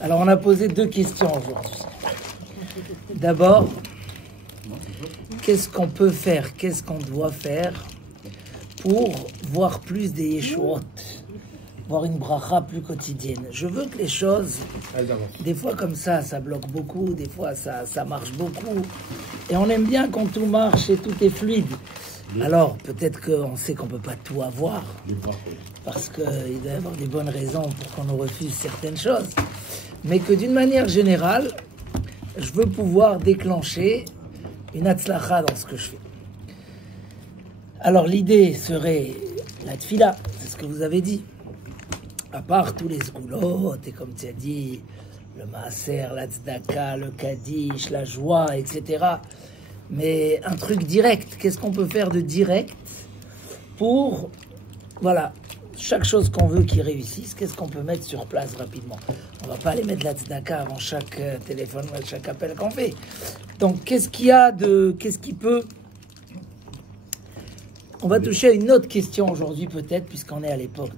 Alors, on a posé deux questions aujourd'hui. D'abord, qu'est-ce qu'on peut faire, qu'est-ce qu'on doit faire pour voir plus des yeshuot, voir une bracha plus quotidienne. Je veux que les choses, des fois comme ça bloque beaucoup, des fois ça marche beaucoup. Et on aime bien quand tout marche et tout est fluide. Alors, peut-être qu'on sait qu'on ne peut pas tout avoir, parce qu'il doit y avoir des bonnes raisons pour qu'on nous refuse certaines choses. Mais que d'une manière générale, je veux pouvoir déclencher une hatzlacha dans ce que je fais. Alors, l'idée serait la tfila, c'est ce que vous avez dit. À part tous les sgoulots, et comme tu as dit, le maaser, la tzedaka, le kaddish, la joie, etc. Mais un truc direct, qu'est-ce qu'on peut faire de direct pour, voilà, chaque chose qu'on veut qui réussisse, qu'est-ce qu'on peut mettre sur place rapidement? On va pas aller mettre la tzedaka avant chaque téléphone, chaque appel qu'on fait. Donc, qu'est-ce qui peut... On va toucher à une autre question aujourd'hui peut-être, puisqu'on est à l'époque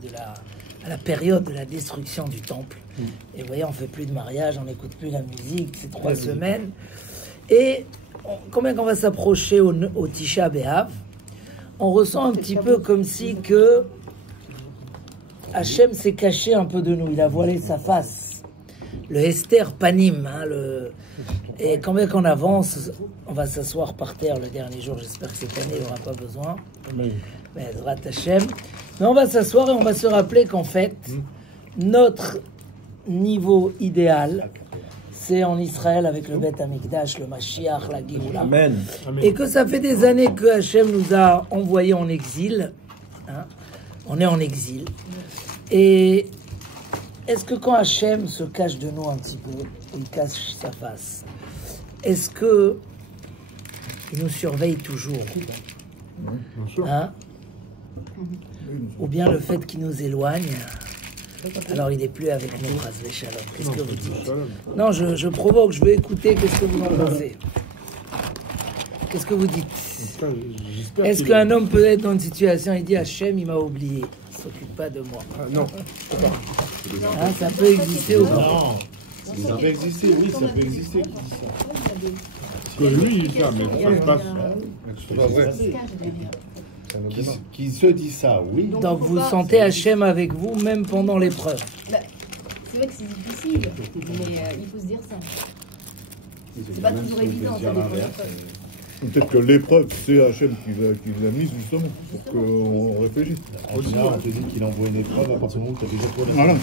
à la période de la destruction du temple. Et vous voyez, on fait plus de mariage, on n'écoute plus la musique, c'est 3 semaines. Et combien qu'on va s'approcher au Tisha B'Av, on ressent un petit peu comme si que Hachem s'est caché un peu de nous, il a voilé sa face. Le Esther Panim, et combien qu'on avance, on va s'asseoir par terre le dernier jour, j'espère que cette année il n'y aura pas besoin. Mais Ezrat Hachem. Mais on va s'asseoir et on va se rappeler qu'en fait, notre niveau idéal, c'est en Israël avec le Beth Amikdash, le Mashiach, la Géoula. Amen. Et que ça fait des années que Hachem nous a envoyés en exil. On est en exil. Et est-ce que quand Hachem se cache de nous un petit peu, il cache sa face, est-ce que il nous surveille toujours? Ou bien le fait qu'il nous éloigne, alors il n'est plus avec nous, Chas v'Shalom. Qu'est-ce que vous dites? Non, je provoque, je veux écouter, qu'est-ce que vous en pensez? Qu'est-ce que vous dites? Est-ce qu'un homme peut être dans une situation, il dit Hachem, il m'a oublié, il ne s'occupe pas de moi? Non. Ça peut exister ou pas? Ça peut exister, oui, ça peut exister. Parce que lui, il dit ça, mais ça se passe. C'est pas vrai. Qui se dit ça, oui. Donc vous sentez Hachem avec vous, même pendant l'épreuve? C'est vrai que c'est difficile, mais il faut se dire ça. C'est pas toujours évident, ça dépend de l'épreuve. Peut-être que l'épreuve, c'est Hachem qui l'a mise justement, pour qu'on réfléchisse. En général, on te dit qu'il envoie une épreuve à partir du moment où tu as déjà trouvé la Voilà,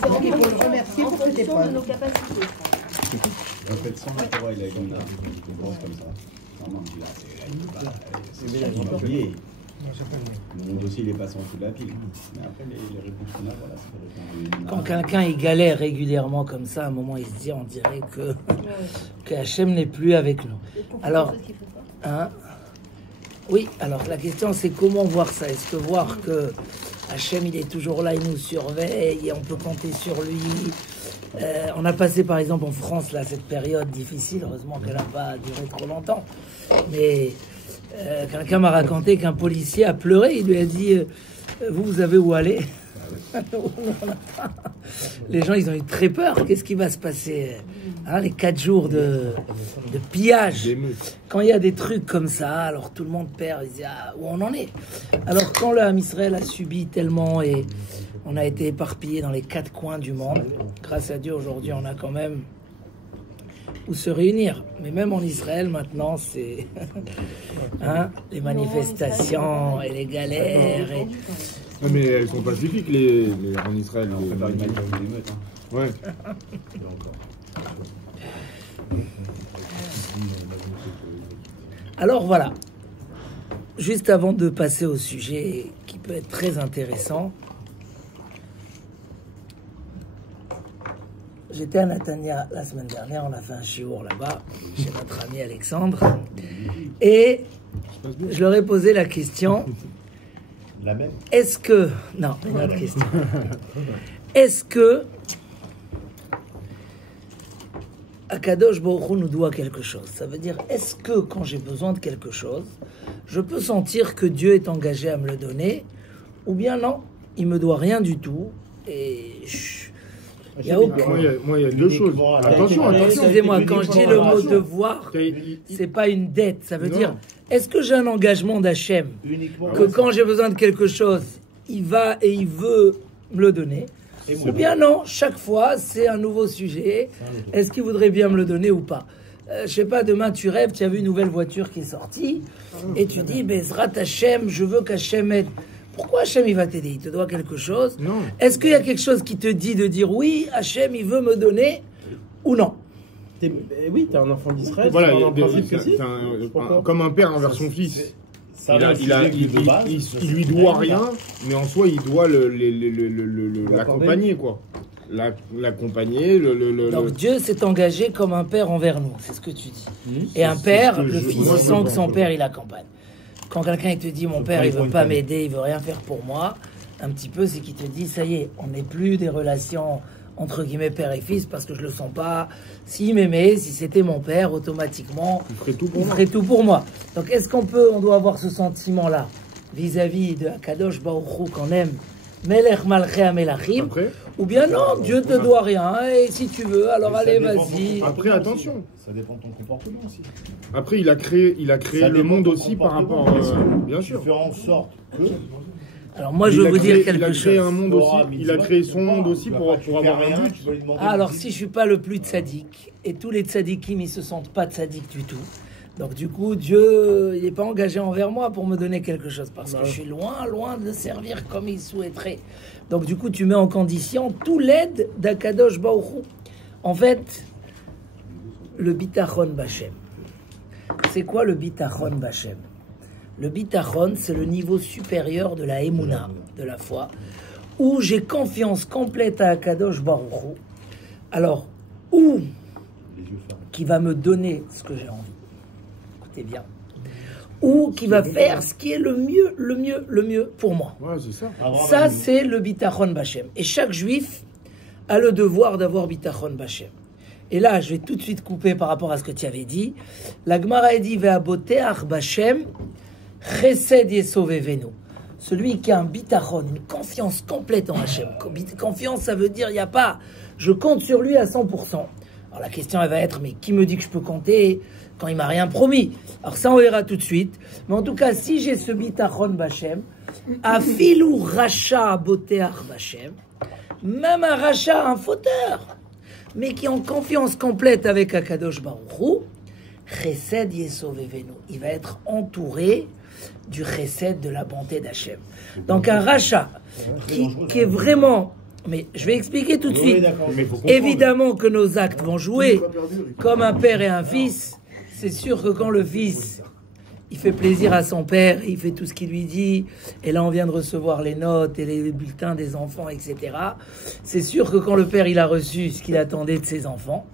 C'est vrai qu'il faut le remercier pour cette épreuve. De nos capacités. En fait, sans la Torah, il a une grosse comme ça. C'est oublié. Mon dossier, il est passé en dessous de la pile. Mais après, les réponses qu'on a, voilà, c'est des réponses. Quand quelqu'un il galère régulièrement comme ça, à un moment il se dit, on dirait que Hachem n'est plus avec nous. Alors, oui, alors la question c'est comment voir ça? Est-ce que voir que Hachem il est toujours là, il nous surveille et on peut compter sur lui? On a passé par exemple en France là cette période difficile, heureusement qu'elle n'a pas duré trop longtemps, mais quelqu'un m'a raconté qu'un policier a pleuré, il lui a dit vous avez où aller? Les gens ils ont eu très peur, qu'est-ce qui va se passer? Les 4 jours de pillage, quand il y a des trucs comme ça, alors tout le monde perd, il dit où on en est? Alors quand le Ham Israël a subi tellement et on a été éparpillés dans les 4 coins du monde, grâce à Dieu aujourd'hui on a quand même où se réunir, mais même en Israël maintenant c'est les manifestations et les galères et... Mais elles sont pacifiques en Israël. On prépare une émeute. Ouais. Alors voilà, juste avant de passer au sujet qui peut être très intéressant, j'étais à Natania la semaine dernière, on a fait un shiur là-bas, chez notre ami Alexandre, et je leur ai posé la question, La même? est-ce que... Non, une autre question. Est-ce que Akadosh Baruch Hu nous doit quelque chose? Ça veut dire, est-ce que quand j'ai besoin de quelque chose, je peux sentir que Dieu est engagé à me le donner, ou bien non, il me doit rien du tout, et Il y a aucun... Moi, il y a deux choses. Attention. Excusez-moi, quand je dis le mot devoir, c'est pas une dette. Ça veut dire, est-ce que j'ai un engagement d'Hachem que quand j'ai besoin de quelque chose, il va et il veut me le donner? Ou bien non, chaque fois, c'est un nouveau sujet. Est-ce qu'il voudrait bien me le donner ou pas? Je sais pas, demain tu rêves, tu as vu une nouvelle voiture qui est sortie, et tu dis, Bezrat Hachem, je veux qu'Hachem aide. Pourquoi Hachem il va t'aider? Il te doit quelque chose? Non. Est-ce qu'il y a quelque chose qui te dit de dire oui, Hachem il veut me donner, ou non? Oui, t'es un enfant d'Israël. Voilà, comme un père envers son fils. Il lui doit rien, mais en soi, il doit l'accompagner, quoi. L'accompagner, Donc Dieu s'est engagé comme un père envers nous, c'est ce que tu dis. Et un père, le fils sent que son père, il l'accompagne. Quand quelqu'un te dit, mon père, il veut pas m'aider, il veut rien faire pour moi, un petit peu, c'est qu'il te dit, ça y est, on n'est plus des relations entre guillemets père et fils, parce que je le sens pas. S'il m'aimait, si c'était mon père, automatiquement, il ferait tout pour moi. Donc est-ce on doit avoir ce sentiment-là vis-à-vis de Akadosh Baruch Hu qu'on aime, Melech Malchei HaMelachim, ou bien non, Dieu te doit rien, et si tu veux, alors allez, vas-y. Après, attention. Ça dépend de ton comportement aussi. Après, il a créé le monde aussi par rapport, bien sûr. Faire en sorte que... Alors moi, je veux vous dire quelque chose. Il a créé son monde aussi pour avoir un but. Alors si je suis pas le plus tzaddik, et tous les tzaddikim, ils se sentent pas tzaddik du tout. Donc du coup, Dieu, il n'est pas engagé envers moi pour me donner quelque chose, parce que je suis loin de servir comme il souhaiterait. Donc du coup, tu mets en condition tout l'aide d'Akadosh Baruch Hu. En fait, le bitachon b'Hashem. C'est quoi le bitachon b'Hashem? Le bitachon, c'est le niveau supérieur de la émouna, de la foi, où j'ai confiance complète à Akadosh Baruch Hu. Alors, ou qui va me donner ce que j'ai envie. Écoutez bien. Ou qui va faire ce qui est le mieux pour moi. Ouais, c'est ça. Ça, c'est le bitachon b'Hashem. Et chaque juif a le devoir d'avoir bitachon b'Hashem. Et là, je vais tout de suite couper par rapport à ce que tu avais dit. La Gemara a dit ve'aboteach b'Hashem chesed yesovevenu. Celui qui a un bitachon, une confiance complète en Hachem. Confiance, ça veut dire, il n'y a pas, je compte sur lui à 100%. Alors la question, elle va être, mais qui me dit que je peux compter quand il m'a rien promis? Alors ça, on verra tout de suite. Mais en tout cas, si j'ai ce bitachon b'Hashem, afilu racha boteach b'Hashem, même un racha, un fauteur, mais qui est en confiance complète avec Akadosh Baruch Hu, chesed yesovevenu. Il va être entouré du chesed, de la bonté d'Hachem. Donc un rachat qui est vraiment... Mais je vais expliquer tout de suite. Évidemment que nos actes vont jouer. Comme un père et un fils, c'est sûr que quand le fils, il fait plaisir à son père, il fait tout ce qu'il lui dit, et là on vient de recevoir les notes et les bulletins des enfants, etc. C'est sûr que quand le père il a reçu ce qu'il attendait de ses enfants,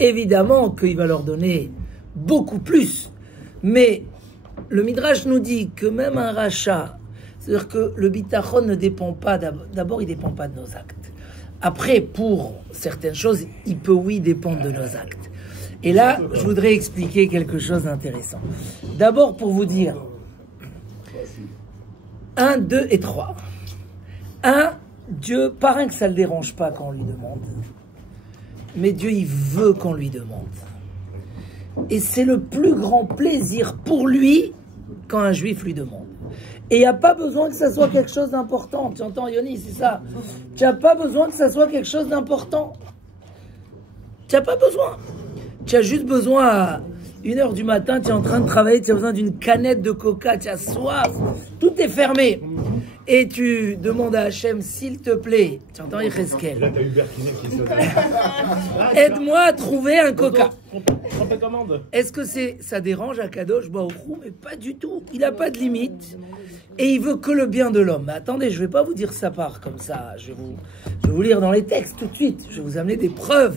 évidemment qu'il va leur donner beaucoup plus. Mais le Midrash nous dit que même un rachat, c'est-à-dire que le bitachon ne dépend pas, d'abord il ne dépend pas de nos actes. Après, pour certaines choses, il peut oui dépendre de nos actes. Et là, je voudrais expliquer quelque chose d'intéressant. D'abord pour vous dire, 1, 2 et 3. 1, Dieu, pas rien que ça ne le dérange pas quand on lui demande, mais Dieu, il veut qu'on lui demande. Et c'est le plus grand plaisir pour lui quand un juif lui demande. Et il n'y a pas besoin que ça soit quelque chose d'important. Tu entends, Yoni, c'est ça. Tu n'as pas besoin que ça soit quelque chose d'important. Tu n'as pas besoin. Tu as juste besoin à 1h du matin, tu es en train de travailler, tu as besoin d'une canette de coca, tu as soif, tout est fermé. Et tu demandes à Hachem, s'il te plaît, tu entends Yecheskel, Là, t'as Hubert qui sonne. aide-moi à trouver un coca. Commande. Est-ce que ça dérange Akadosh Baruch Hu? Mais pas du tout. Il n'a pas de limite. Et il veut que le bien de l'homme. Mais attendez, je ne vais pas vous dire ça par comme ça. Je vais vous lire dans les textes tout de suite. Je vais vous amener des preuves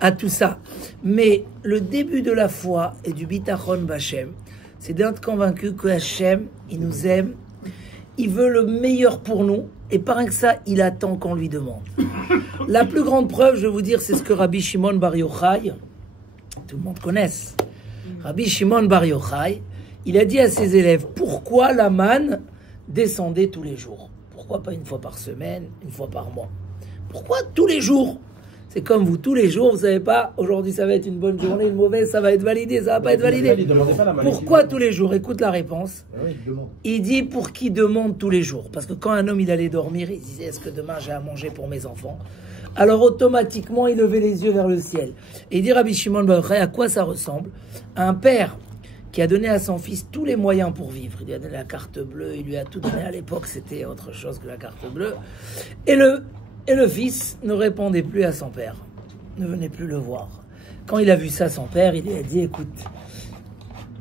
à tout ça. Mais le début de la foi et du bitachon b'Hashem, c'est d'être convaincu que Hachem, il nous aime, il veut le meilleur pour nous. Et par que ça, il attend qu'on lui demande. La plus grande preuve, je vais vous dire, c'est ce que Rabbi Shimon Bar Yochai, tout le monde connaisse. Rabbi Shimon Bar Yochai, il a dit à ses élèves, pourquoi la manne descendait tous les jours? Pourquoi pas une fois par semaine, une fois par mois? Pourquoi tous les jours? C'est comme vous, tous les jours, vous savez pas, aujourd'hui ça va être une bonne journée, une mauvaise, ça va être validé, ça va pas être validé. Pourquoi tous les jours? Écoute la réponse. Il dit pour qui demande tous les jours. Parce que quand un homme il allait dormir, il disait est-ce que demain j'ai à manger pour mes enfants? Alors automatiquement il levait les yeux vers le ciel. Et il dit Rabbi Shimon Bar Yochai, à quoi ça ressemble? Un père qui a donné à son fils tous les moyens pour vivre. Il lui a donné la carte bleue, il lui a tout donné. À l'époque c'était autre chose que la carte bleue. Et le fils ne répondait plus à son père, ne venait plus le voir. Quand il a vu ça, son père, il lui a dit, écoute,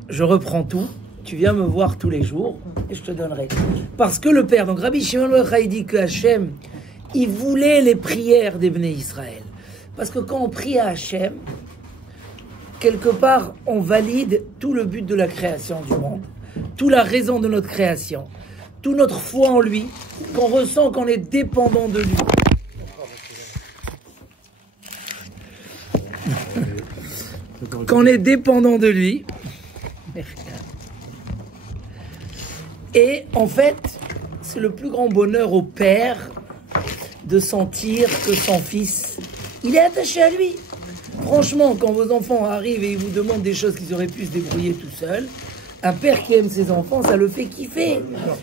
je reprends tout, tu viens me voir tous les jours et je te donnerai. Parce que le père, donc Rabbi Shimon Bar Yochai dit que Hachem, il voulait les prières des Bnei Israël. Parce que quand on prie à Hachem, quelque part, on valide tout le but de la création du monde, toute la raison de notre création, toute notre foi en lui, qu'on ressent qu'on est dépendant de lui. Qu'on est dépendant de lui. Et en fait, c'est le plus grand bonheur au père de sentir que son fils, il est attaché à lui. Franchement, quand vos enfants arrivent et ils vous demandent des choses qu'ils auraient pu se débrouiller tout seuls, un père qui aime ses enfants, ça le fait kiffer.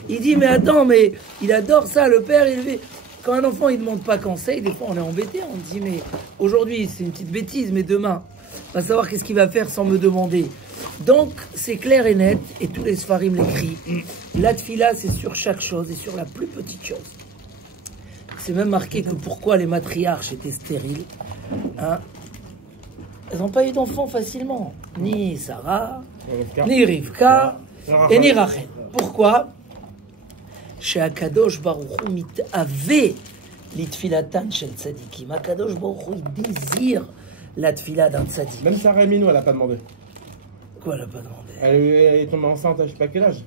Il dit, mais attends, mais il adore ça, le père, il fait... Quand un enfant, il ne demande pas conseil, des fois on est embêté, on dit, mais aujourd'hui, c'est une petite bêtise, mais demain, on va savoir qu'est-ce qu'il va faire sans me demander. Donc, c'est clair et net, et tous les Sfarim l'écrivent. La tfila, c'est sur chaque chose, et sur la plus petite chose. C'est même marqué que pourquoi les matriarches étaient stériles. Hein? Elles n'ont pas eu d'enfants facilement. Ni Sarah, ni Rivka, et ni Rachel. Pourquoi? Chez Akadosh Baruch Hu mit'ave litfilatan shel tzadikim. Akadosh Baruch Hu, il désire la tfila d'un tzadik. Même Sarah Minou, elle n'a pas demandé. Quoi, elle n'a pas demandé? Elle est tombée enceinte à je sais pas quel âge.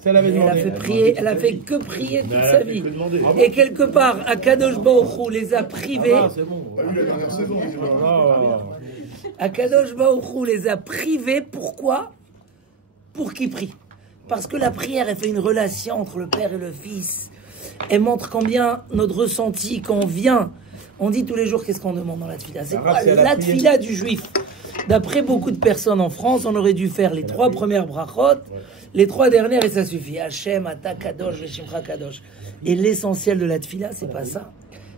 Si elle avait demandé. Elle a fait prier, elle a fait que prier toute sa vie. Et quelque part, Akadosh Baruch Hu les a privés. C'est bon. Akadosh Baruch Hu les a privés. Pourquoi? Pour qu'ils prient. Parce que la prière, elle fait une relation entre le père et le fils. Elle montre combien notre ressenti, quand on vient, on dit tous les jours qu'est-ce qu'on demande dans la tfila. C'est quoi la tfila du juif? D'après beaucoup de personnes en France, on aurait dû faire les 3 premières brachot, les 3 dernières et ça suffit. Hachem, Ata, Kadosh, Veshimcha, Kadosh. Et l'essentiel de la tfila, c'est pas ça.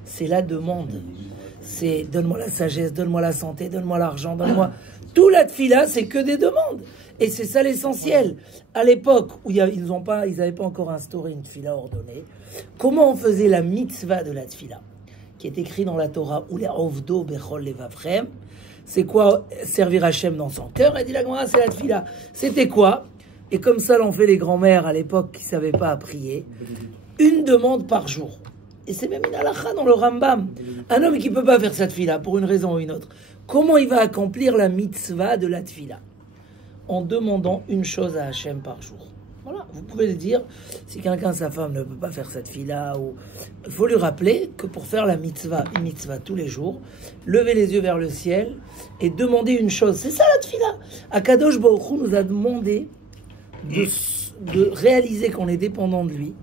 C'est la demande. C'est donne-moi la sagesse, donne-moi la santé, donne-moi l'argent, donne-moi... Tout la tfila, c'est que des demandes. Et c'est ça l'essentiel. À l'époque où ils n'avaient pas encore instauré une tfila ordonnée, comment on faisait la mitzvah de la tfila, qui est écrit dans la Torah, ou les ovdo bechol levavchem, c'est quoi servir Hachem dans son cœur? Elle dit la Gemara, c'est la tfila. C'était quoi? Et comme ça l'ont fait les grands-mères à l'époque qui ne savaient pas prier, une demande par jour. Et c'est même une halakha dans le Rambam. Un homme qui ne peut pas faire sa tfila pour une raison ou une autre, comment il va accomplir la mitzvah de la tfila? En demandant une chose à Hachem par jour. Voilà, vous pouvez le dire, si quelqu'un, sa femme, ne peut pas faire cette fila, ou... il faut lui rappeler que pour faire la mitzvah, une mitzvah tous les jours, lever les yeux vers le ciel et demander une chose. C'est ça la tfila. Akadosh Baruch Hu nous a demandé de réaliser qu'on est dépendant de lui,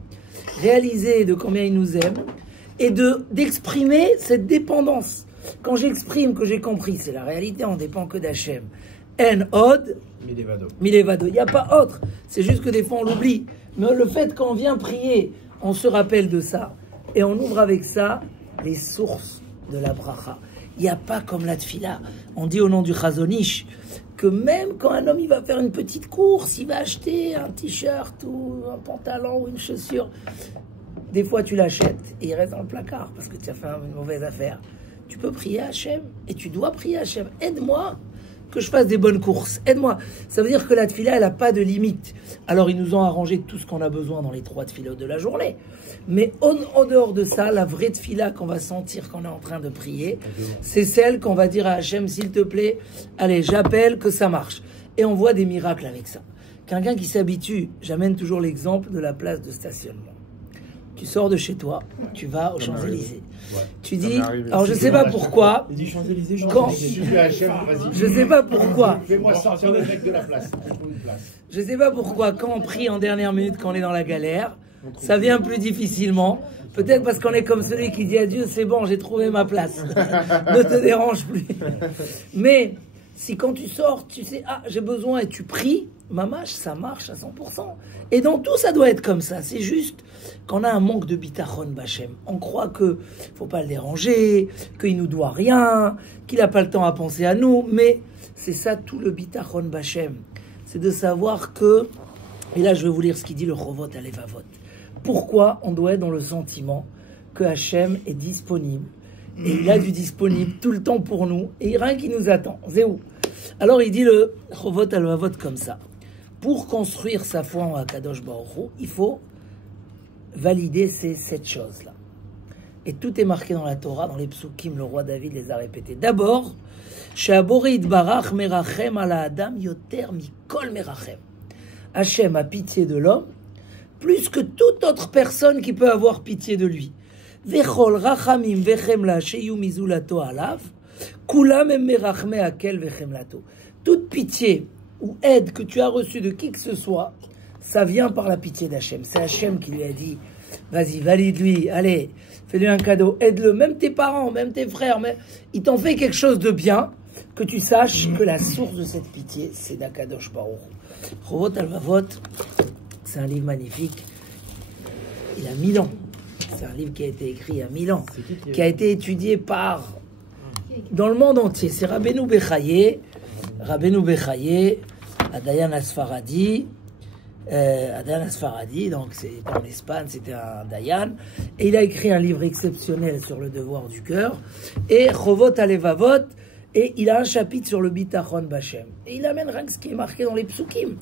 réaliser de combien il nous aime, et d'exprimer cette dépendance. Quand j'exprime que j'ai compris, c'est la réalité, on ne dépend que d'Hachem. En od, milevado. Il n'y a pas autre. C'est juste que des fois on l'oublie. Mais le fait qu'on vient prier, on se rappelle de ça. Et on ouvre avec ça les sources de la bracha. Il n'y a pas comme la tfila. On dit au nom du Chazonish que même quand un homme il va faire une petite course, il va acheter un t-shirt ou un pantalon ou une chaussure, des fois tu l'achètes et il reste dans le placard parce que tu as fait une mauvaise affaire. Tu peux prier à Hachem et tu dois prier à Hachem. Aide-moi que je fasse des bonnes courses. Aide-moi. Ça veut dire que la tfila, elle n'a pas de limite. Alors, ils nous ont arrangé tout ce qu'on a besoin dans les 3 tfilas de la journée. Mais en dehors de ça, la vraie tfila qu'on va sentir qu'on est en train de prier, c'est celle qu'on va dire à Hachem, s'il te plaît, allez, j'appelle, que ça marche. Et on voit des miracles avec ça. Quelqu'un qui s'habitue, j'amène toujours l'exemple de la place de stationnement. Tu sors de chez toi, tu vas aux Champs-Élysées. Ouais. Tu dis, alors je sais pas pourquoi. Il dit Champs-Élysées, je sais pas pourquoi. Fais-moi sortir le mec de la place. Je sais pas pourquoi, quand on prie en dernière minute, quand on est dans la galère, ça vient plus difficilement. Peut-être parce qu'on est comme celui qui dit à Dieu, c'est bon, j'ai trouvé ma place. Ne te dérange plus. Mais si quand tu sors, tu sais, ah, j'ai besoin et tu pries, mamash, ça marche à 100%. Et dans tout, ça doit être comme ça. C'est juste qu'on a un manque de bitachon bachem. On croit que faut pas le déranger, qu'il nous doit rien, qu'il n'a pas le temps à penser à nous. Mais c'est ça tout le bitachon bachem. C'est de savoir que, et là je vais vous lire ce qu'il dit le Chovot Alevavot. Pourquoi on doit être dans le sentiment que Hachem est disponible et il a du disponible tout le temps pour nous et rien qui nous attend. C'est où? Alors il dit le Chovot Alevavot comme ça. Pour construire sa foi en Akadosh Baruch Hu, il faut valider ces 7 choses-là. Et tout est marqué dans la Torah, dans les psukim, le roi David les a répétés. D'abord, She'aboré Yitbarach merachem ala Adam yoter mikol merachem. Hachem a pitié de l'homme plus que toute autre personne qui peut avoir pitié de lui. Vechol rachamim vechemla sheyu mizulato alav, kulam em merachme akel vechemlato. Toute pitié ou aide que tu as reçue de qui que ce soit, ça vient par la pitié d'Hachem. C'est Hachem qui lui a dit, vas-y, valide-lui, allez, fais-lui un cadeau, aide-le, même tes parents, même tes frères, mais il t'en fait quelque chose de bien, que tu saches que la source de cette pitié, c'est d'Akadosh Baruch. Chovot Alevavot, c'est un livre magnifique. Il a 1000 ans. C'est un livre qui a été écrit il y a 1000 ans, qui a été étudié dans le monde entier. C'est Rabbeinu Bechaye, Dayan Asfaradi, donc c'est en Espagne, c'était un Dayan, et il a écrit un livre exceptionnel sur le devoir du cœur, et Chovot Alevavot, et il a un chapitre sur le bitachon bachem, et il amène rien que ce qui est marqué dans les psukim.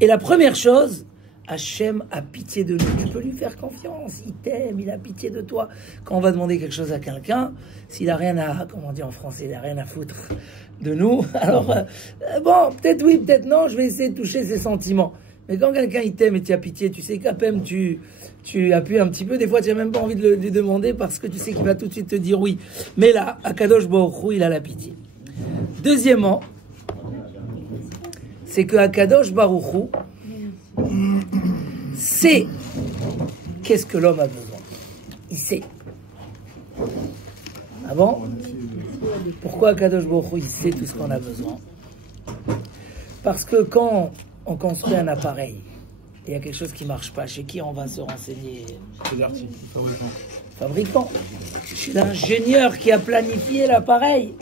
Et la première chose, Hachem a pitié de nous. Tu peux lui faire confiance. Il t'aime, il a pitié de toi. Quand on va demander quelque chose à quelqu'un, s'il a rien à, comment on dit en français, il a rien à foutre de nous, alors bon, peut-être oui, peut-être non, je vais essayer de toucher ses sentiments. Mais quand quelqu'un il t'aime et tu as pitié, tu sais qu'à peine tu appuies un petit peu, des fois tu n'as même pas envie de lui demander parce que tu sais qu'il va tout de suite te dire oui. Mais là, Akadosh Baruch Hu, il a la pitié. Deuxièmement, c'est que Akadosh Baruch Hu sait qu'est-ce que l'homme a besoin. Il sait. Ah bon? Pourquoi Akadosh Baruch Hu, il sait tout ce qu'on a besoin? Parce que quand on construit un appareil, il y a quelque chose qui ne marche pas, chez qui on va se renseigner? Chez l'artiste, fabricant. Chez l'ingénieur qui a planifié l'appareil.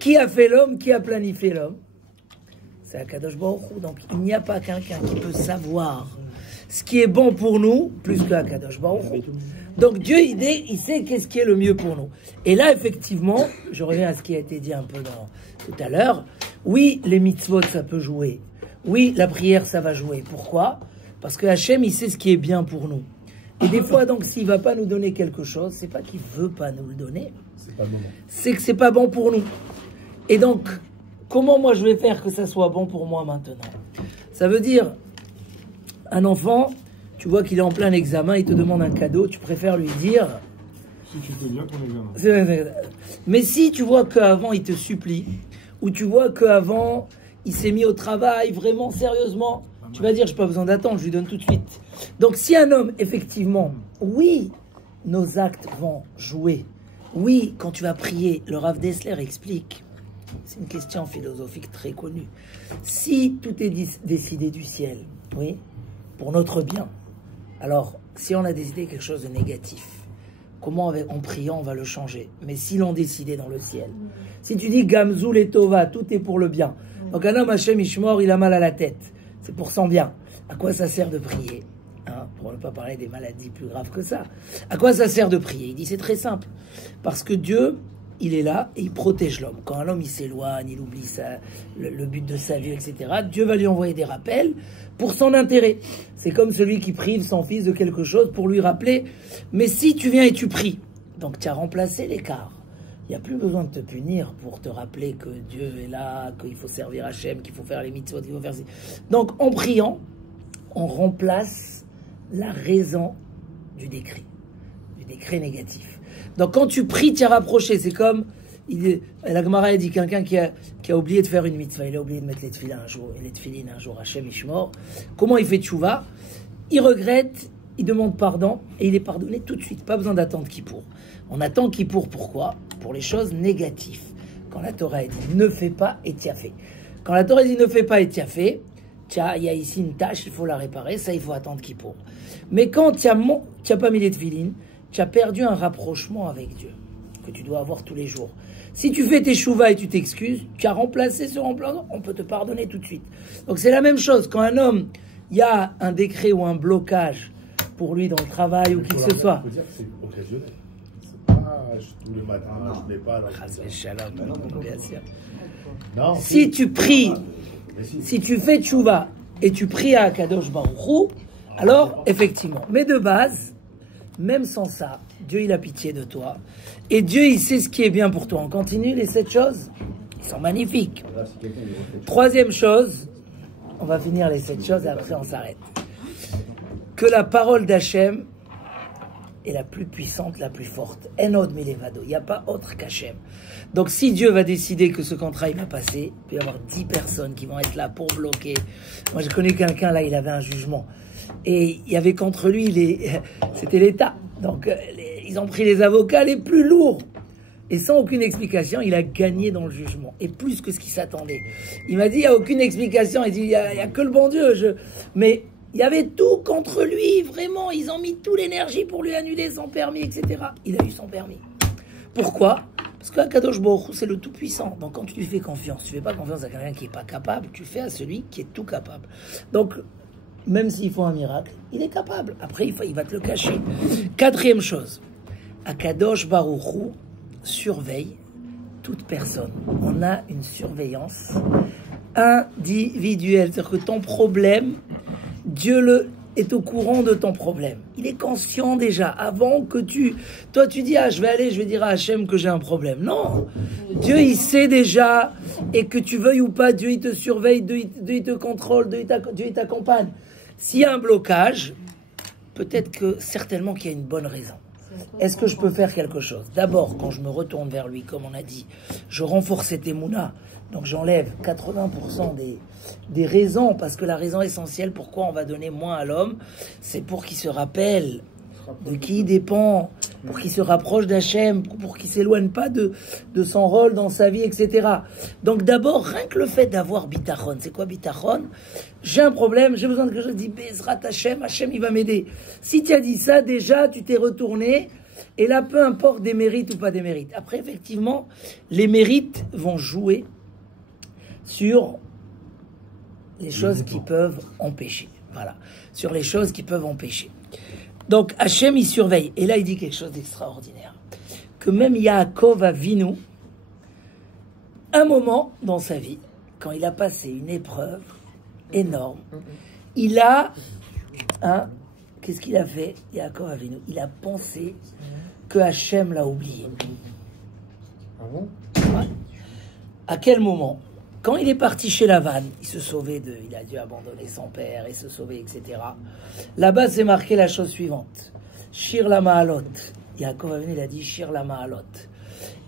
Qui a fait l'homme? Qui a planifié l'homme? C'est Akadosh Baruch Hu. Donc il n'y a pas quelqu'un qui peut savoir ce qui est bon pour nous plus que Akadosh Baruch Hu. Donc Dieu, il sait qu'est-ce qui est le mieux pour nous. Et là, effectivement, je reviens à ce qui a été dit un peu tout à l'heure. Oui, les mitzvot, ça peut jouer. Oui, la prière, ça va jouer. Pourquoi? Parce que Hachem, il sait ce qui est bien pour nous. Et des fois, donc, s'il ne va pas nous donner quelque chose, c'est pas qu'il ne veut pas nous le donner. C'est que c'est pas bon pour nous. Et donc, comment moi je vais faire que ça soit bon pour moi maintenant? Ça veut dire, un enfant, tu vois qu'il est en plein examen, il te demande un cadeau, tu préfères lui dire... Si tu fais bien ton examen. Mais si tu vois qu'avant il te supplie, ou tu vois qu'avant il s'est mis au travail vraiment sérieusement, tu vas dire, je n'ai pas besoin d'attendre, je lui donne tout de suite. Donc si un homme, effectivement, oui, nos actes vont jouer. Oui, quand tu vas prier, le Rav Dessler explique, c'est une question philosophique très connue. Si tout est décidé du ciel, oui, pour notre bien, alors si on a décidé quelque chose de négatif, comment en priant on va le changer? Mais si l'on décidait dans le ciel, si tu dis Gamzul et Tova, tout est pour le bien. Donc un homme Hachem Ishmor, il a mal à la tête, c'est pour son bien. À quoi ça sert de prier? Pour ne pas parler des maladies plus graves que ça. À quoi ça sert de prier? Il dit c'est très simple. Parce que Dieu, il est là et il protège l'homme. Quand un homme il s'éloigne, il oublie le but de sa vie, etc., Dieu va lui envoyer des rappels pour son intérêt. C'est comme celui qui prive son fils de quelque chose pour lui rappeler. Mais si tu viens et tu pries, donc tu as remplacé l'écart. Il n'y a plus besoin de te punir pour te rappeler que Dieu est là, qu'il faut servir Hachem, qu'il faut faire les mitzvot, qu'il faut faire... Donc en priant, on remplace la raison du décret négatif. Donc quand tu pries, tu as rapproché. C'est comme, la Gemara a dit, quelqu'un qui a oublié de faire une mitzvah, il a oublié de mettre les tefilines un jour, Hachem Ishmor. Comment il fait tchouva? Il regrette, il demande pardon et il est pardonné tout de suite. Pas besoin d'attendre Kippour. On attend Kippour pourquoi? Pour les choses négatives. Quand la Torah dit ne fais pas et tu as fait. Quand la Torah dit ne fais pas et tu as fait, il y a ici une tâche, il faut la réparer, ça il faut attendre Kippour. Mais quand tu n'as pas mis les tefilines, tu as perdu un rapprochement avec Dieu que tu dois avoir tous les jours. Si tu fais tes chouvas et tu t'excuses, tu as remplacé ce remplaçant, on peut te pardonner tout de suite. Donc c'est la même chose. Quand un homme, il y a un décret ou un blocage pour lui dans le travail ou qui que ce soit. Il faut dire que c'est occasionnel. C'est pas tous les matins, je n'ai pas la Bien sûr. Non, Si tu pries, si tu fais tchouva et tu pries à Kadosh Baruch Hu, alors effectivement. Mais de base, même sans ça, Dieu il a pitié de toi. Et Dieu il sait ce qui est bien pour toi. On continue les 7 choses. Ils sont magnifiques. Troisième chose, on va finir les 7 choses et après on s'arrête. Que la parole d'Hachem est la plus puissante, la plus forte. Enod milevado. Il n'y a pas autre qu'Hachem. Donc si Dieu va décider que ce contrat il va passer, il peut y avoir 10 personnes qui vont être là pour bloquer. Moi je connais quelqu'un là, il avait un jugement. Et il y avait contre lui, c'était l'État. Donc ils ont pris les avocats les plus lourds. Et sans aucune explication, il a gagné dans le jugement. Et plus que ce qu'il s'attendait. Il m'a dit, il n'y a aucune explication. Il dit, il n'y a que le bon Dieu. Mais il y avait tout contre lui, vraiment. Ils ont mis toute l'énergie pour lui annuler son permis, etc. Il a eu son permis. Pourquoi? Parce qu'Akadosh Baruch Hu, c'est le tout-puissant. Donc quand tu lui fais confiance, tu ne fais pas confiance à quelqu'un qui n'est pas capable, tu fais à celui qui est tout capable. Donc, même s'il faut un miracle, il est capable. Après, il va te le cacher. Quatrième chose, Akadosh Baruch Hu surveille toute personne. On a une surveillance individuelle. C'est-à-dire que ton problème, Dieu est au courant de ton problème. Il est conscient déjà. Avant que toi tu dis, je vais dire à Hachem que j'ai un problème. Non. Dieu, il sait déjà. Et que tu veuilles ou pas, Dieu, il te surveille, Dieu, il te contrôle, Dieu, il t'accompagne. S'il y a un blocage, peut-être que certainement qu'il y a une bonne raison. Est-ce que je peux faire quelque chose? D'abord, quand je me retourne vers lui, comme on a dit, je renforce cette émouna. Donc j'enlève 80% des raisons, parce que la raison essentielle pourquoi on va donner moins à l'homme, c'est pour qu'il se rappelle de qui il dépend, pour qu'il se rapproche d'Hachem, pour qu'il ne s'éloigne pas de son rôle dans sa vie, etc. Donc d'abord, rien que le fait d'avoir bitachon, c'est quoi bitachon? J'ai un problème, j'ai besoin de quelque chose, dis Bezrat Hachem, Hachem il va m'aider. Si tu as dit ça, déjà tu t'es retourné, et là peu importe des mérites ou pas des mérites. Après effectivement, les mérites vont jouer sur les choses qui peuvent empêcher. Voilà, sur les choses qui peuvent empêcher. Donc Hachem il surveille. Et là il dit quelque chose d'extraordinaire. Que même Yaakov Avinu, un moment dans sa vie, quand il a passé une épreuve énorme, il a... qu'est-ce qu'il a fait, Yaakov Avinu? Il a pensé que Hachem l'a oublié. Ah bon? Ouais. À quel moment? Quand il est parti chez Lavan, il a dû abandonner son père et se sauver, etc. Là-bas, c'est marqué la chose suivante. Shir la Ma'alot. Yaakov Avinu, il a dit Shir la Ma'alot.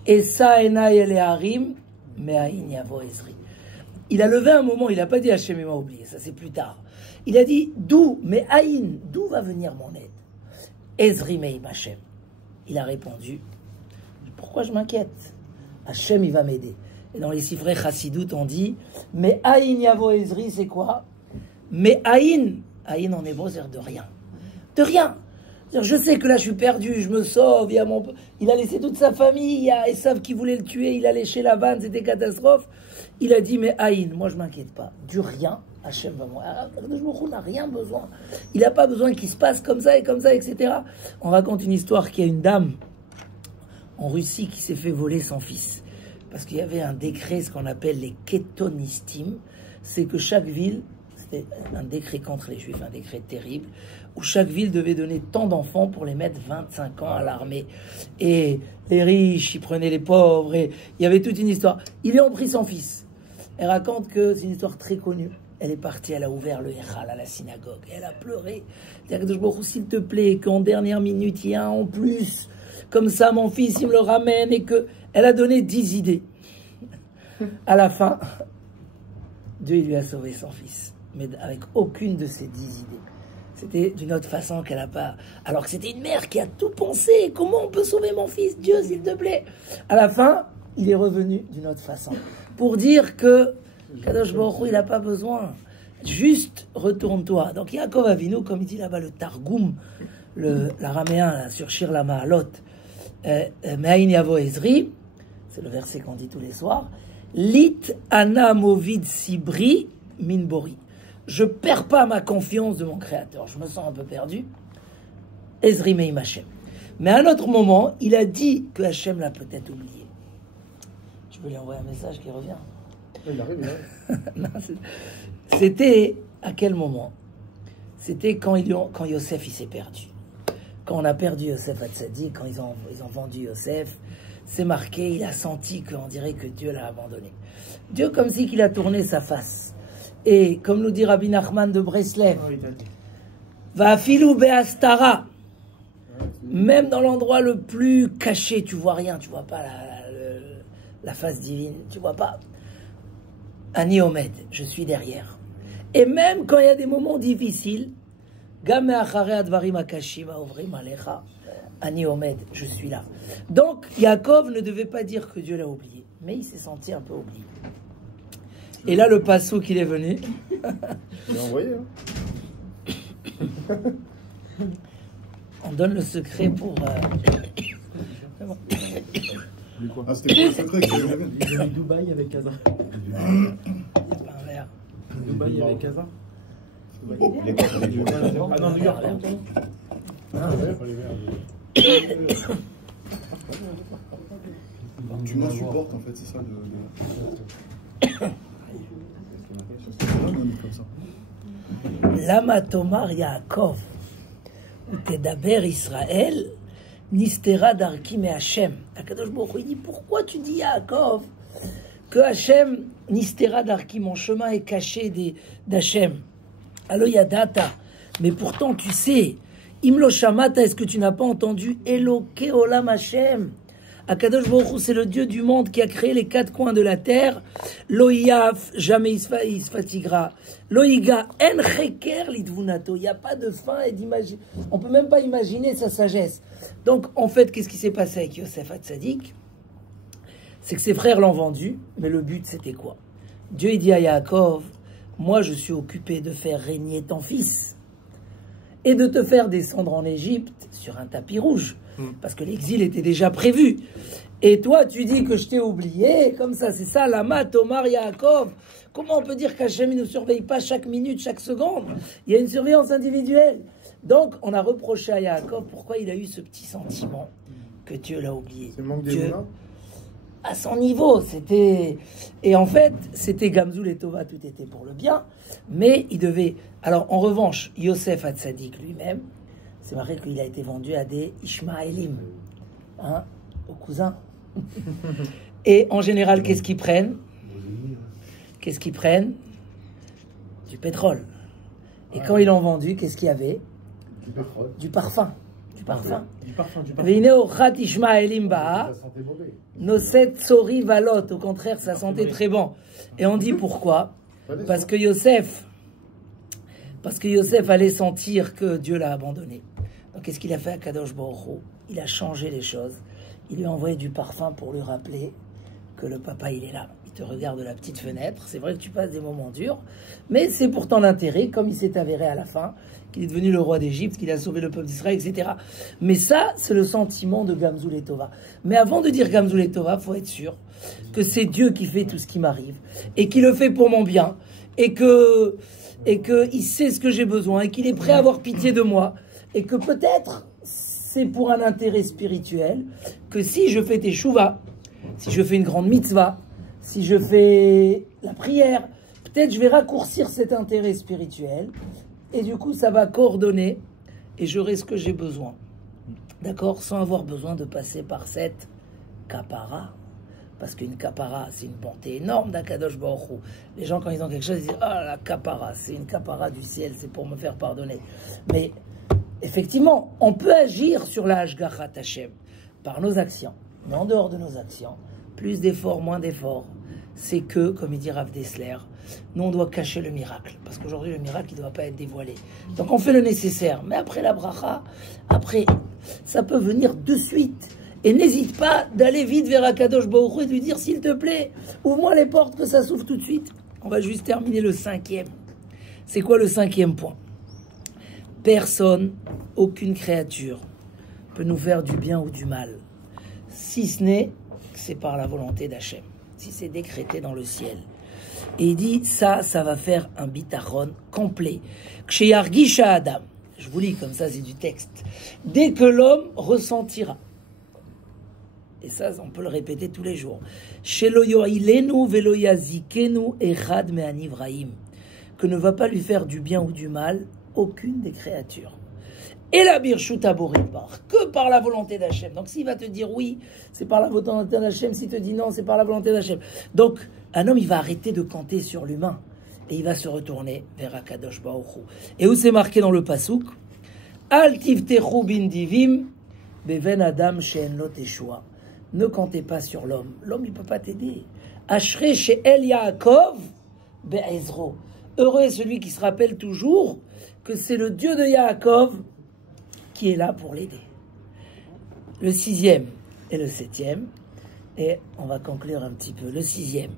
Esa enai ele harim, me'ain yavo Ezri. Il a levé un moment, il n'a pas dit Hachem m'a oublié, ça c'est plus tard. Il a dit d'où, d'où va venir mon aide? Ezri me'im Hachem. Il a répondu, pourquoi je m'inquiète? Hachem il va m'aider. Et dans les sivrei chassidout, on dit, mais Aïn Yavo Ezri, c'est quoi? Mais Aïn en hébreu, c'est de rien. De rien. Je sais que là, je suis perdu, je me sauve. Il a laissé toute sa famille, il y a Esav qui voulait le tuer, il a léché la vanne, c'était catastrophe. Il a dit, mais Aïn, moi je ne m'inquiète pas. Du rien, Hachem va mourir. On n'a rien besoin. Il n'a pas besoin qu'il se passe comme ça, etc. On raconte une histoire qu'il y a une dame en Russie qui s'est fait voler son fils. Parce qu'il y avait un décret, ce qu'on appelle les kétonistim, c'est que chaque ville, c'était un décret contre les juifs, un décret terrible, où chaque ville devait donner tant d'enfants pour les mettre 25 ans à l'armée. Et les riches, ils prenaient les pauvres, et il y avait toute une histoire. Ils lui ont pris son fils. Elle raconte que c'est une histoire très connue. Elle est partie, elle a ouvert le Echal à la synagogue, et elle a pleuré. C'est-à-dire que s'il te plaît, qu'en dernière minute, il y a un en plus, comme ça, mon fils, il me le ramène, et que... Elle a donné 10 idées. À la fin, Dieu lui a sauvé son fils. Mais avec aucune de ces 10 idées. C'était d'une autre façon qu'elle n'a pas... Alors que c'était une mère qui a tout pensé. Comment on peut sauver mon fils? Dieu, s'il te plaît. À la fin, il est revenu d'une autre façon. Pour dire que Kadosh Baruch Hu, il n'a pas besoin. Juste retourne-toi. Donc Yaakov Avinu, comme il dit là-bas le Targum, l'araméen sur Shir la Ma'alot, Me'ain Yavo Ezri, c'est le verset qu'on dit tous les soirs, Lit Ana Movid Sibri Min Bori. Je perds pas ma confiance de mon Créateur. Je me sens un peu perdu. Ezri Meim Hashem. Mais à un autre moment, il a dit que Hashem l'a peut-être oublié. Je peux lui envoyer un message qui revient. Il arrive, Non, c'était à quel moment? C'était quand Yosef il s'est perdu. Quand on a perdu Yosef Hatzadik, quand ils ont vendu Yosef, c'est marqué, il a senti qu'on dirait que Dieu l'a abandonné. Dieu comme si qu'il a tourné sa face. Et comme nous dit Rabbi Nachman de Breslev, va filou be'astara, même dans l'endroit le plus caché, tu vois rien, tu vois pas la face divine, tu vois pas. Ani Omed, je suis derrière. Et même quand il y a des moments difficiles, Game achare advarim akashim haovrim alecha, Ani Omed, je suis là. Donc Yaakov ne devait pas dire que Dieu l'a oublié, mais il s'est senti un peu oublié. Et là, le passo qu'il est venu. Il a envoyé, hein. On donne le secret pour. Ah, c'était quoi le secret qu'il avait? Il est Dubaï avec Kaza. C'est pas un verre. Dubaï avec Kaza. Ah non, New York. Tu m'insupportes en fait, c'est ça comme ça. Lama Tomar Yaakov, ou Tedaber Israël, Nistera Darki Me Hashem. Akadosh Baruch Hu, il dit pourquoi tu dis Yaakov que Hashem, Nistera Darki, mon chemin est caché d'Hashem. Alo Yadata, mais pourtant tu sais, Imlo Shamata, est-ce que tu n'as pas entendu Eloke Olam Hashem? Akadosh Baruch Hu, c'est le Dieu du monde qui a créé les quatre coins de la terre. Loïaf, jamais il se fatiguera. Loïga, en cheker lidvunato. Il n'y a pas de fin et d'imaginer. On peut même pas imaginer sa sagesse. Donc, en fait, qu'est-ce qui s'est passé avec Yosef Hatzadik? C'est que ses frères l'ont vendu, mais le but, c'était quoi? Dieu, il dit à Yaakov, moi, je suis occupé de faire régner ton fils et de te faire descendre en Égypte sur un tapis rouge. Parce que l'exil était déjà prévu. Et toi, tu dis que je t'ai oublié, comme ça, c'est ça, Lama, Tomar, Yaakov. Comment on peut dire qu'Hachem ne nous surveille pas chaque minute, chaque seconde? Il y a une surveillance individuelle. Donc, on a reproché à Yaakov pourquoi il a eu ce petit sentiment que Dieu l'a oublié. C'est le manque Dieu, d'émouna. à son niveau, c'était... Et en fait, c'était Gamzoul et Tova, tout était pour le bien, mais il devait... Alors, en revanche, Yosef Hatzadik lui-même, c'est marqué qu'il a été vendu à des Ishmaélim, hein, aux cousins. Et en général, qu'est-ce qu'ils prennent? Qu'est-ce qu'ils prennent? Du pétrole. Et quand ils l'ont vendu, qu'est-ce qu'il y avait? Du parfum. Du parfum. Du parfum. Vineochat Ishmaélim Ba'a, Ça sentait mauvais. Noset Sori Valot. Au contraire, ça sentait très bon. Et on dit pourquoi? Parce que Yosef allait sentir que Dieu l'a abandonné. Donc qu'est-ce qu'il a fait à Kadosh Baruch Hu? Il a changé les choses. Il lui a envoyé du parfum pour lui rappeler que le papa, il est là. Il te regarde de la petite fenêtre. C'est vrai que tu passes des moments durs, mais c'est pourtant l'intérêt, comme il s'est avéré à la fin, qu'il est devenu le roi d'Égypte, qu'il a sauvé le peuple d'Israël, etc. Mais ça, c'est le sentiment de Gamzoul et Tova. Mais avant de dire Gamzoul et Tova, il faut être sûr que c'est Dieu qui fait tout ce qui m'arrive et qui le fait pour mon bien et qu'il sait ce que j'ai besoin et qu'il est prêt à avoir pitié de moi et que peut-être c'est pour un intérêt spirituel que si je fais teshuva, si je fais une grande mitzvah, si je fais la prière, peut-être je vais raccourcir cet intérêt spirituel et du coup ça va coordonner et j'aurai ce que j'ai besoin. D'accord? Sans avoir besoin de passer par cette kapara. Parce qu'une kapara, c'est une bonté énorme d'Akadosh Baruch Hu. Les gens, quand ils ont quelque chose, ils disent « Ah, la kapara, c'est une kapara du ciel, c'est pour me faire pardonner. » Mais effectivement, on peut agir sur la Hashgachat Hashem par nos actions. Mais en dehors de nos actions, plus d'efforts, moins d'efforts, c'est que, comme il dit Rav Dessler, nous on doit cacher le miracle, parce qu'aujourd'hui le miracle il ne doit pas être dévoilé. Donc on fait le nécessaire, mais après la bracha, après, ça peut venir de suite. Et n'hésite pas d'aller vite vers Akadosh Baruch Hu et de lui dire, s'il te plaît, ouvre-moi les portes que ça s'ouvre tout de suite. On va juste terminer le 5e. C'est quoi le 5e point? Personne, aucune créature peut nous faire du bien ou du mal, si ce n'est que c'est par la volonté d'Hachem, si c'est décrété dans le ciel. Et il dit, ça va faire un bitachon complet. Kshéyargisha Adam. Je vous lis comme ça, c'est du texte. Dès que l'homme ressentira, et ça, on peut le répéter tous les jours. Que ne va pas lui faire du bien ou du mal aucune des créatures. Et la birchuta boridbar, que par la volonté d'Hachem. Donc s'il va te dire oui, c'est par la volonté d'Hachem, s'il te dit non, c'est par la volonté d'Hachem. Donc un homme, il va arrêter de compter sur l'humain et il va se retourner vers Akadosh Baruch Hu. Et où c'est marqué dans le pasuk, Al tivtechu bin divim beven adam she'en lo teshua. Ne comptez pas sur l'homme. L'homme, il ne peut pas t'aider. Ashrei she'el Yaakov be'ezro. Heureux est celui qui se rappelle toujours que c'est le Dieu de Yaakov qui est là pour l'aider. Le 6e et le 7e, et on va conclure un petit peu. Le 6e,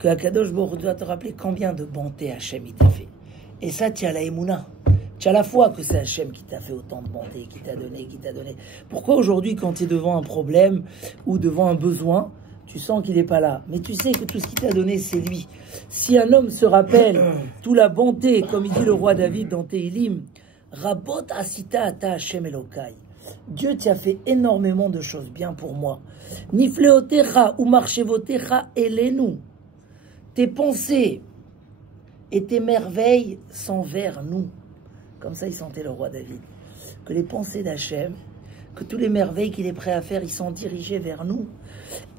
que Akadosh Baruch Hu doit te rappeler combien de bonté Hachem il t'a fait. Et ça, tu as la émouna. Tu as la foi que c'est Hachem qui t'a fait autant de bonté, qui t'a donné. Pourquoi aujourd'hui, quand tu es devant un problème ou devant un besoin, tu sens qu'il n'est pas là? Mais tu sais que tout ce qu'il t'a donné, c'est lui. Si un homme se rappelle toute la bonté, comme il dit le roi David dans Tehilim, Rabot asita ata Hachem Elokai. Dieu t'a fait énormément de choses bien pour moi. Nifleotecha ou marchevotecha elenu. Tes pensées et tes merveilles sont vers nous. Comme ça, il sentait le roi David. Que les pensées d'Hachem, que tous les merveilles qu'il est prêt à faire, ils sont dirigés vers nous.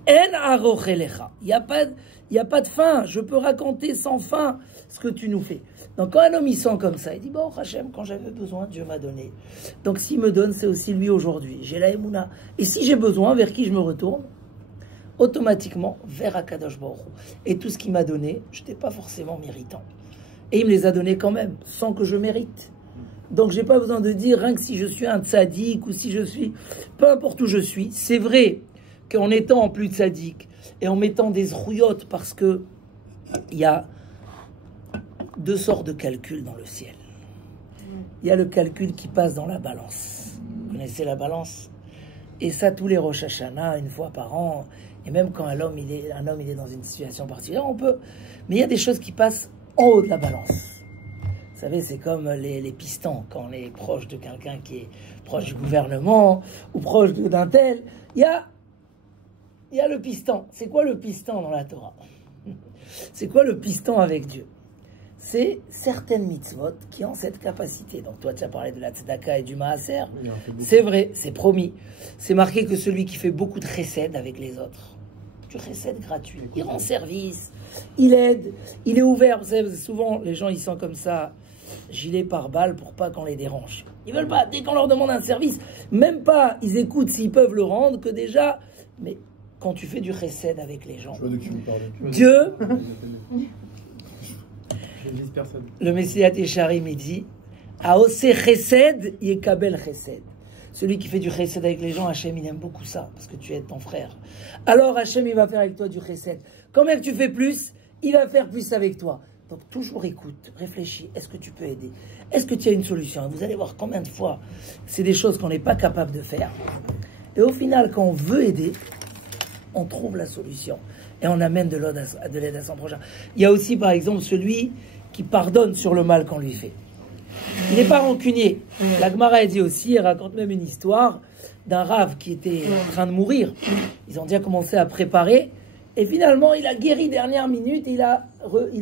En arochelecha. Il n'y a pas de fin. Je peux raconter sans fin ce que tu nous fais. Donc quand un homme il sent comme ça, il dit, bon, Hachem, quand j'avais besoin, Dieu m'a donné. Donc s'il me donne, c'est aussi lui aujourd'hui. J'ai la émouna. Et si j'ai besoin, vers qui je me retourne? Automatiquement, vers Akadosh Baruch Hu. Et tout ce qu'il m'a donné, je n'étais pas forcément méritant. Et il me les a donnés quand même, sans que je mérite. Donc j'ai pas besoin de dire, rien que si je suis un tzaddik, ou si je suis, peu importe où je suis, c'est vrai qu'en étant en plus tzaddik, et en mettant des zrouillottes, parce que il y a deux sortes de calculs dans le ciel. Il y a le calcul qui passe dans la balance. Vous connaissez la balance? Et ça, tous les Rosh Hashanah, une fois par an, et même quand un homme il est dans une situation particulière, on peut. Mais il y a des choses qui passent en haut de la balance. Vous savez, c'est comme les pistons, quand on est proche de quelqu'un qui est proche du gouvernement, ou proche d'un tel, il y a le piston. C'est quoi le piston dans la Torah? C'est quoi le piston avec Dieu? C'est certaines mitzvot qui ont cette capacité. Donc toi, tu as parlé de la tzedaka et du maaser. C'est vrai, c'est promis. C'est marqué que celui qui fait beaucoup de chesed avec les autres, du chesed gratuit, il rend service, il aide, il est ouvert. Vous savez, souvent, les gens, ils sont comme ça, gilet pare-balles pour pas qu'on les dérange. Ils veulent pas, dès qu'on leur demande un service, même pas, ils écoutent s'ils peuvent le rendre, que déjà, mais quand tu fais du chesed avec les gens, Dieu... Le Messilat Yesharim, il dit Aose chesed yekabel chesed. Celui qui fait du chesed avec les gens, Hachem, il aime beaucoup ça, parce que tu es ton frère. Alors Hachem, il va faire avec toi du chesed. Quand même tu fais plus, il va faire plus avec toi. Donc toujours écoute, réfléchis, est-ce que tu peux aider? Est-ce que tu as une solution? Vous allez voir combien de fois c'est des choses qu'on n'est pas capable de faire. Et au final, quand on veut aider, on trouve la solution. Et on amène de l'aide à son prochain. Il y a aussi, par exemple, celui qui pardonne sur le mal qu'on lui fait. Il n'est pas rancunier. La Gemara a dit aussi, elle raconte même une histoire d'un rave qui était en train de mourir. Ils ont déjà commencé à préparer. Et finalement, il a guéri dernière minute. Et il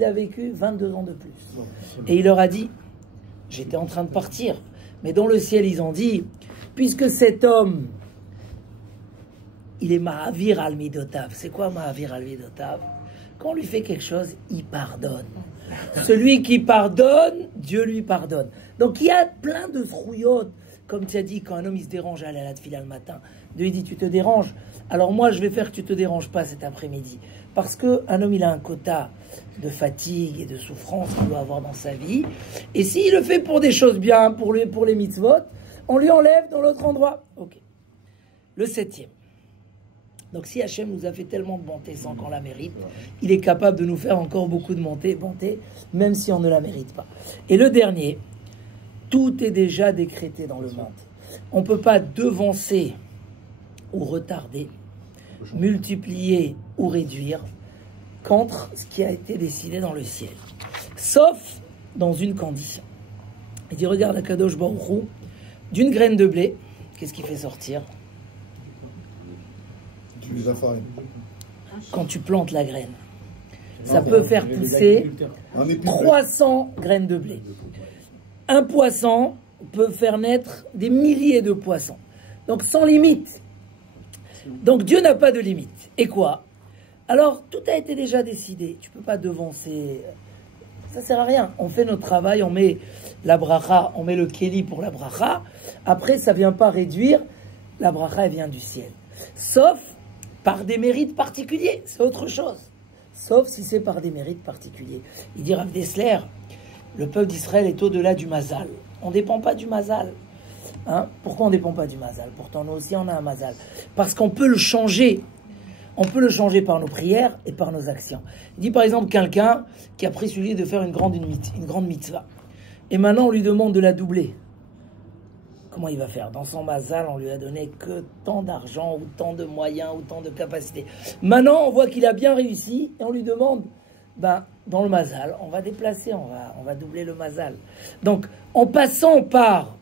a vécu 22 ans de plus. Et il leur a dit, j'étais en train de partir. Mais dans le ciel, ils ont dit, puisque cet homme... il est Mahavir al-Midotav. C'est quoi Mahavir al-Midotav? Quand on lui fait quelque chose, il pardonne. Celui qui pardonne, Dieu lui pardonne. Donc il y a plein de zrouillottes. Comme tu as dit, quand un homme il se dérange à aller à la tefila le matin, Dieu dit tu te déranges. Alors moi je vais faire que tu te déranges pas cet après-midi. Parce qu'un homme il a un quota de fatigue et de souffrance qu'il doit avoir dans sa vie. Et s'il le fait pour des choses bien, pour les mitzvot, on lui enlève dans l'autre endroit. Ok. Le 7e. Donc si Hachem nous a fait tellement de bonté sans qu'on la mérite, il est capable de nous faire encore beaucoup de bonté, même si on ne la mérite pas. Et le dernier, tout est déjà décrété dans le monde. On ne peut pas devancer ou retarder, multiplier ou réduire contre ce qui a été décidé dans le ciel. Sauf dans une condition. Il dit, regarde Akadosh Baruch Hu, d'une graine de blé, qu'est-ce qui fait sortir ? La farine. Quand tu plantes la graine, ça peut faire pousser 300 graines de blé. Un poisson peut faire naître des milliers de poissons. Donc sans limite. Donc Dieu n'a pas de limite. Et quoi ? Alors tout a été déjà décidé. Tu ne peux pas devancer. Ça ne sert à rien. On fait notre travail, on met la bracha, on met le kéli pour la bracha. Après, ça ne vient pas réduire. La bracha, elle vient du ciel. Sauf par des mérites particuliers, c'est autre chose. Sauf si c'est par des mérites particuliers. Il dit Rav Dessler, le peuple d'Israël est au-delà du mazal. On ne dépend pas du mazal. Hein? Pourquoi on ne dépend pas du mazal? Pourtant, nous aussi, on a un mazal. Parce qu'on peut le changer. On peut le changer par nos prières et par nos actions. Il dit par exemple quelqu'un qui a pris celui de faire une grande mitzvah. Et maintenant, on lui demande de la doubler. Comment il va faire? Dans son mazal, on lui a donné que tant d'argent, ou tant de moyens, ou tant de capacités. Maintenant, on voit qu'il a bien réussi, et on lui demande, dans le mazal, on va déplacer, on va doubler le mazal. Donc, en passant par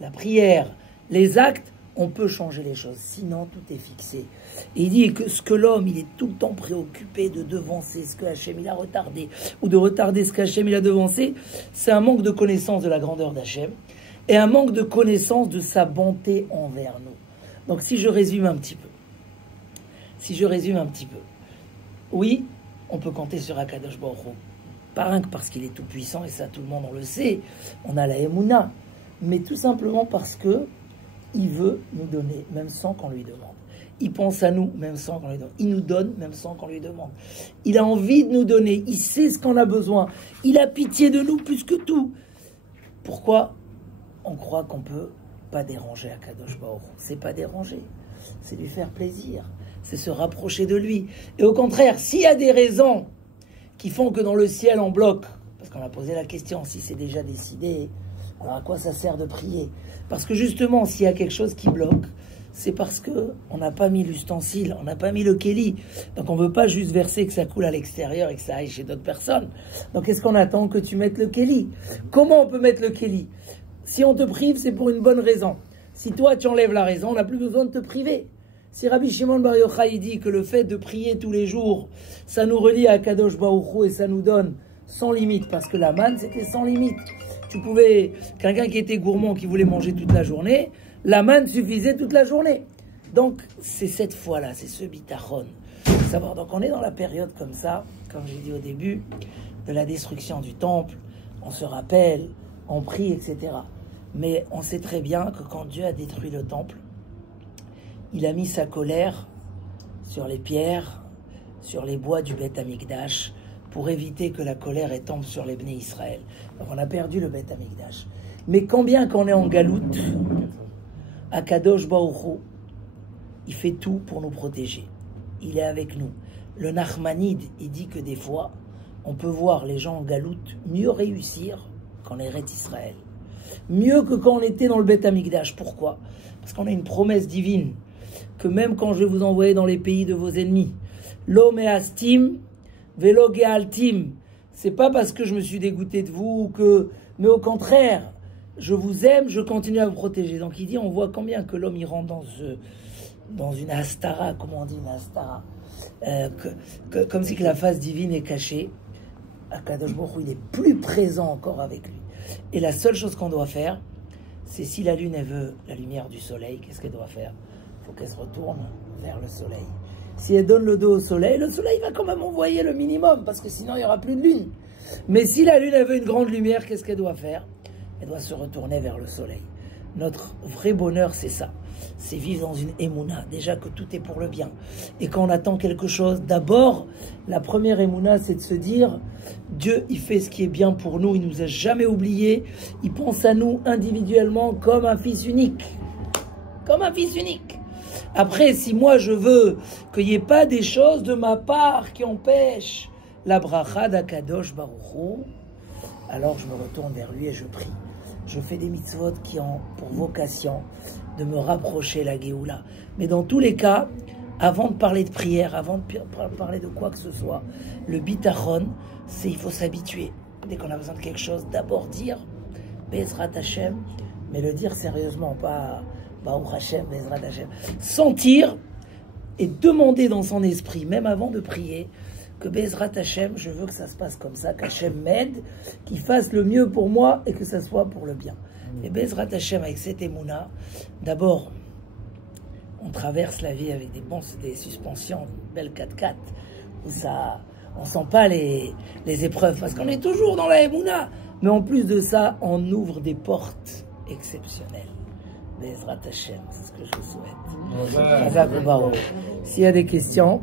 la prière, les actes, on peut changer les choses. Sinon, tout est fixé. Et il dit que ce que l'homme, il est tout le temps préoccupé de devancer ce que Hachem il a retardé, ou de retarder ce qu'Hachem il a devancé, c'est un manque de connaissance de la grandeur d'Hachem, et un manque de connaissance de sa bonté envers nous. Donc si je résume un petit peu, oui, on peut compter sur Akadosh Baruch Hu, pas rien que parce qu'il est tout puissant, et ça tout le monde on le sait, on a la Emouna, mais tout simplement parce que il veut nous donner, même sans qu'on lui demande. Il pense à nous, même sans qu'on lui demande. Il nous donne, même sans qu'on lui demande. Il a envie de nous donner, il sait ce qu'on a besoin, il a pitié de nous plus que tout. Pourquoi on croit qu'on ne peut pas déranger Akadosh Baruch Hu? C'est pas déranger, c'est lui faire plaisir, c'est se rapprocher de lui. Et au contraire, s'il y a des raisons qui font que dans le ciel on bloque, parce qu'on a posé la question, si c'est déjà décidé, alors à quoi ça sert de prier? Parce que justement, s'il y a quelque chose qui bloque, c'est parce qu'on n'a pas mis l'ustensile, on n'a pas mis le kéli. Donc on ne veut pas juste verser que ça coule à l'extérieur et que ça aille chez d'autres personnes. Donc est-ce qu'on attend que tu mettes le kéli? Comment on peut mettre le kéli? Si on te prive, c'est pour une bonne raison. Si toi, tu enlèves la raison, on n'a plus besoin de te priver. Si Rabbi Shimon Bar Yochai dit que le fait de prier tous les jours, ça nous relie à Kadosh Baruch Hu et ça nous donne sans limite, parce que la manne, c'était sans limite. Tu pouvais, quelqu'un qui était gourmand, qui voulait manger toute la journée, la manne suffisait toute la journée. Donc, c'est cette fois-là, c'est ce bitachon. Savoir, donc on est dans la période comme ça, comme j'ai dit au début, de la destruction du temple, on se rappelle, on prie, etc. Mais on sait très bien que quand Dieu a détruit le temple, il a mis sa colère sur les pierres, sur les bois du Beth Amikdash, pour éviter que la colère tombe sur les Bnei Israël. Donc on a perdu le Beth Amikdash. Mais quand bien qu'on est en galoute, Akadosh Baruch Hu, il fait tout pour nous protéger. Il est avec nous. Le Nachmanide, il dit que des fois, on peut voir les gens en galoute mieux réussir qu'en Eretz Israël. Mieux que quand on était dans le Beth Amikdash. Pourquoi? Parce qu'on a une promesse divine que même quand je vais vous envoyer dans les pays de vos ennemis, lo me'astim velo ge'altim, c'est pas parce que je me suis dégoûté de vous mais au contraire, je vous aime, je continue à vous protéger. Donc il dit, on voit combien que l'homme il rentre dans une astara, comment on dit une astara, comme si que la face divine est cachée. Akadosh Baruch Hu, il est plus présent encore avec lui. Et la seule chose qu'on doit faire, c'est si la lune elle veut la lumière du soleil, qu'est-ce qu'elle doit faire? Il faut qu'elle se retourne vers le soleil. Si elle donne le dos au soleil, le soleil va quand même envoyer le minimum, parce que sinon il n'y aura plus de lune. Mais si la lune elle veut une grande lumière, qu'est-ce qu'elle doit faire? Elle doit se retourner vers le soleil. Notre vrai bonheur, c'est ça. c'est vivre dans une émouna, déjà que tout est pour le bien. Et quand on attend quelque chose, d'abord, la première émouna, c'est de se dire, Dieu, il fait ce qui est bien pour nous, il nous a jamais oubliés, il pense à nous individuellement comme un fils unique. Comme un fils unique. Après, si moi je veux qu'il n'y ait pas des choses de ma part qui empêchent la bracha d'Akadosh Baruch Hu, alors je me retourne vers lui et je prie. Je fais des mitzvot qui ont pour vocation de me rapprocher la Géoula. Mais dans tous les cas, avant de parler de prière, avant de parler de quoi que ce soit, le bitachon, c'est il faut s'habituer. Dès qu'on a besoin de quelque chose, d'abord dire Bezrat Hashem, mais le dire sérieusement, pas Baruch Hashem, Bezrat Hashem. Sentir et demander dans son esprit, même avant de prier, que Bezrat Hashem, je veux que ça se passe comme ça, qu'Hashem m'aide, qu'il fasse le mieux pour moi et que ça soit pour le bien. Et Bezrat Hashem, avec cette émouna, d'abord, on traverse la vie avec des suspensions, une belle 4x4, où ça, on sent pas les épreuves, parce qu'on est toujours dans la émouna. Mais en plus de ça, on ouvre des portes exceptionnelles. Bezrat Hashem, c'est ce que je vous souhaite. S'il y a des questions...